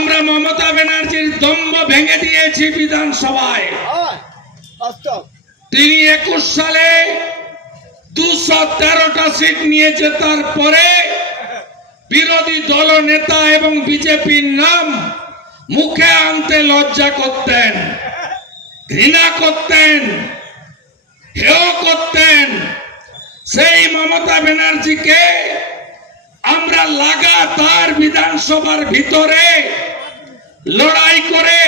আমরা মমতা ব্যানার্জির দম্ভ ভেঙে দিয়েছি বিধানসভায়। তিনি 21 সালে 213টা সিট নিয়ে জেতার পরে বিরোধী দল নেতা এবং বিজেপির নাম মুখে আনতে লজ্জা করতেন, ঘৃণা করতেন, হেয় করতেন। সেই মমতা ব্যানার্জিকে আমরা লাগাতার বিধানসভার ভিতরে লড়াই করে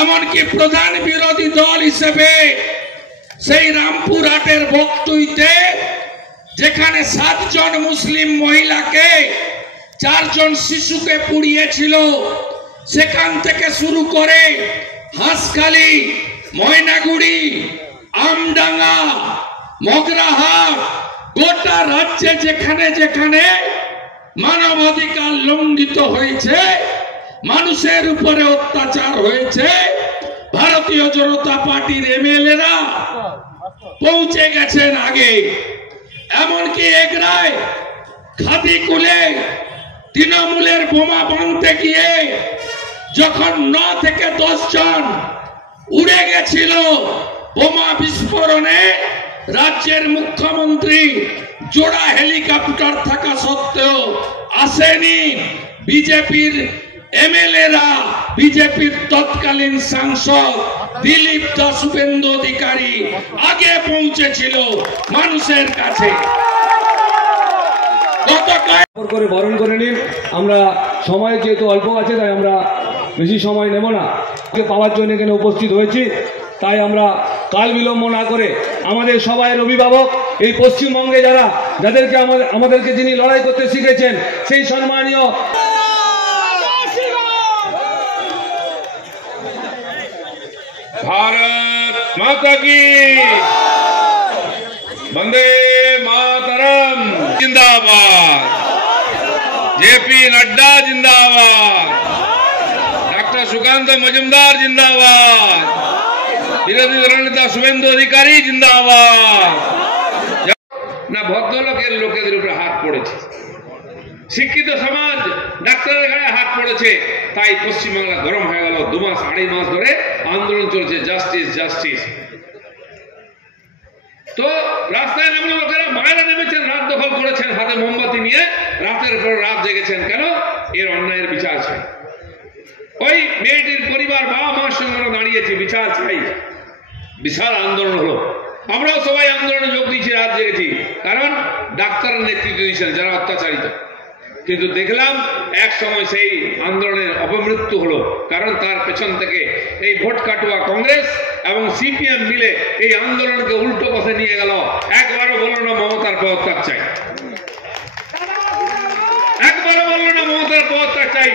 এমনকি প্রধান বিরোধী দল হিসেবে সেই রামপুরহাটের বকটুইতে যেখানে 7 জন মুসলিম মহিলাকে 4 জন শিশুকে পুড়িয়েছিল, সেখান থেকে শুরু করে হাঁসখালি, ময়নাগুড়ি, আমডাঙ্গা, মগরাহাট, গোটা রাজ্যে যেখানে যেখানে মানবাধিকার লঙ্ঘিত হয়েছে, মানুষের উপরে অত্যাচার হয়েছে, ভারতীয় জনতা পার্টির এমএলএরা পৌঁছে গেছেন আগে। এমনকি এগরায় খাদিকুলে তৃণমূলের বোমা বাঁধতে গিয়ে যখন 9 থেকে 10 জন উড়ে গেছিল বোমা বিস্ফোরণে, রাজ্যের মুখ্যমন্ত্রী জোড়া হেলিকপ্টার থাকা সত্ত্বেও আসেনি। বিজেপির এমএলএরা, বিজেপির তৎকালীন সাংসদ দিলীপ দাস, শুভেন্দু অধিকারী আগে পৌঁছেছিল মানুষের কাছে। করে বরণ করে নিন। আমরা সময় যেহেতু অল্প আছে, তাই আমরা বেশি সময় নেব না। পাওয়ার জন্য এখানে উপস্থিত হয়েছি, তাই আমরা কাল বিলম্ব না করে আমাদের সবাইয়ের অভিভাবক, এই পশ্চিমবঙ্গে যাদেরকে আমাদেরকে যিনি লড়াই করতে শিখেছেন, সেই সম্মানীয় भारत माता की वंदे मातरम जिंदाबाद, जेपी नड्डा जिंदाबाद, डॉक्टर सुकांत मजुमदार जिंदाबाद, বিরোধী দলনেতা শুভেন্দু অধিকারী জিন্দাবাদ। না ভদ্রলোকের লোকেদের উপরে হাত পড়েছে, শিক্ষিত সমাজ ডাক্তারের গায়ে হাত পড়েছে, তাই পশ্চিমবাংলা গরম হয়ে গেল। 2 মাস 2.5 মাস ধরে আন্দোলন চলছে, জাস্টিস জাস্টিস। তো রাস্তায় নামলে লোকেরা, মায়েরা নেমেছেন, রাত দখল করেছেন, হাতে মোমবাতি নিয়ে রাতের পর রাত জেগেছেন। কেন? এর অন্যায়ের বিচার চাই। ওই মেয়েটির পরিবার বাবা মার সঙ্গে দাঁড়িয়েছে, বিচার চাই। বিশাল আন্দোলন হলো, আমরাও সবাই আন্দোলনে যোগ দিয়েছি, রাত জেগেছি। কারণ ডাক্তারের নেতৃত্ব দিয়েছেন যারা অত্যাচারিত। কিন্তু দেখলাম এক সময় সেই আন্দোলনের অপমৃত্যু হলো, কারণ তার পেছন থেকে এই ভোট কাটুয়া কংগ্রেস এবং সিপিএম মিলে এই আন্দোলনকে উল্টো পথে নিয়ে গেল। একবারও বলল না মমতার পদত্যাগ চাই, একবারও বলল না মমতার পদত্যাগ চাই।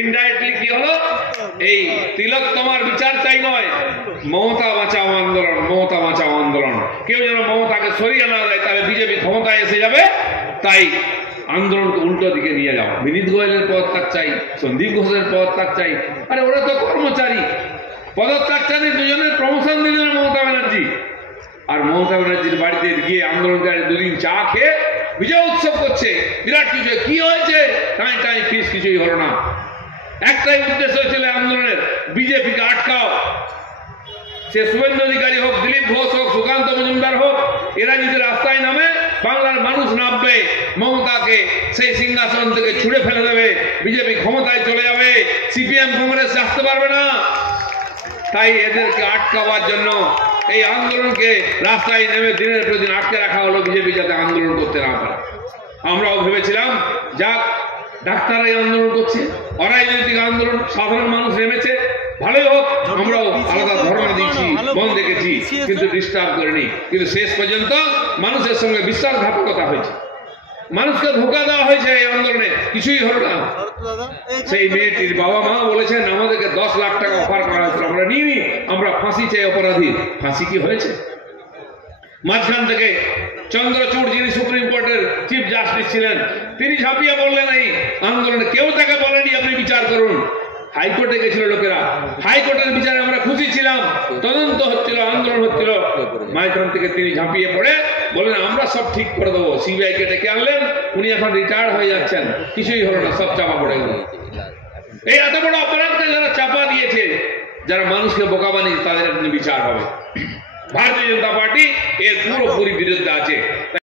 ইনডাইরেক্টলি কি হলো? এই তিলক তোমার বিচার চাই নয়, মমতা বাঁচাও আন্দোলন, মমতা বাঁচাও আন্দোলন। কেউ যেন মমতাকে সরিয়ে না দেয়, তাহলে বিজেপি ক্ষমতায় এসে যাবে। তাই আন্দোলনকে উল্টো দিকে নিয়ে যাও। বিনীত গোয়েলের পদত্যাগ চাই, সন্দীপ ঘোষের পদত্যাগ চাই। আরে ওরা তো কর্মচারী, পদত্যাগ চাই। দুজনের প্রমোশন দিলেন মমতা ব্যানার্জি। আর মমতা ব্যানার্জির বাড়িতে গিয়ে আন্দোলনকারী 2 দিন চা খেয়ে বিজয় উৎসব করছে, বিরাট কিছু। কি হয়েছে? টাই টাই ফিস, কিছুই হলো না। একটাই উদ্দেশ্য ছিল আন্দোলনের, বিজেপিকে আটকাও। সে শুভেন্দু অধিকারী হোক, দিলীপ ঘোষ হোক, সুকান্ত মজুমদার হোক, এরা যদি রাস্তায় নামে, বাংলার মানুষ নামবে, মমতাকে সেই সিংহাসন থেকে ছুড়ে ফেলে দেবে, বিজেপি ক্ষমতায় চলে যাবে, সিপিএম কংগ্রেস আসতে পারবে না। তাই এদেরকে আটকাবার জন্য এই আন্দোলনকে রাস্তায় নেমে দিনের পর দিন আটকে রাখা হলো, বিজেপি যাতে আন্দোলন করতে না পারে। আমরাও ভেবেছিলাম যাক, ডাক্তারাই আন্দোলন করছে, অরাজনৈতিক আন্দোলন, সাধারণ মানুষ নেমেছে, ভালোই হোক। আমরাও আলাদা ধর্ণা দিয়েছি, বন্ধ দেখেছি, কিন্তু ডিস্টার্ব করিনি। কিন্তু শেষ পর্যন্ত মানুষের সঙ্গে বিশ্বাসঘাতকতা হয়েছে, মানুষকে ধোঁকা দেওয়া হয়েছে এই আন্দোলনে, কিছুই হলো না। সেই মেয়েটির বাবা মা বলেছেন আমাদেরকে 10 লাখ টাকা অফার করা হয়েছিল, আমরা নিইনি, আমরা ফাঁসি চাই অপরাধী। ফাঁসি কি হয়েছে? মাঝখান থেকে চন্দ্রচূড়, যিনি সুপ্রিম কোর্টের চিফ জাস্টিস ছিলেন, তিনি ঝাঁপিয়ে বললেন এই আন্দোলনে। কেউ তাকে বলেনি আপনি বিচার করুন। হাইকোর্টে গেছিল লোকেরা, হাইকোর্টের বিচারে আমরা খুশি ছিলাম, তদন্ত হচ্ছিল, আন্দোলন হচ্ছিল। মাঝখান থেকে তিনি ঝাঁপিয়ে পড়ে বললেন আমরা সব ঠিক করে দেবো। সিবিআই কে ডেকে আনলেন, উনি এখন রিটায়ার্ড হয়ে যাচ্ছেন, কিছুই হলো না, সব চাপা পড়ে গেল। এই এত বড় অপরাধকে যারা চাপা দিয়েছে, যারা মানুষকে বোকা বানিয়েছে, তাদের বিচার হবে। ভারতীয় জনতা পার্টি এর পুরোপুরি বিরুদ্ধে আছে।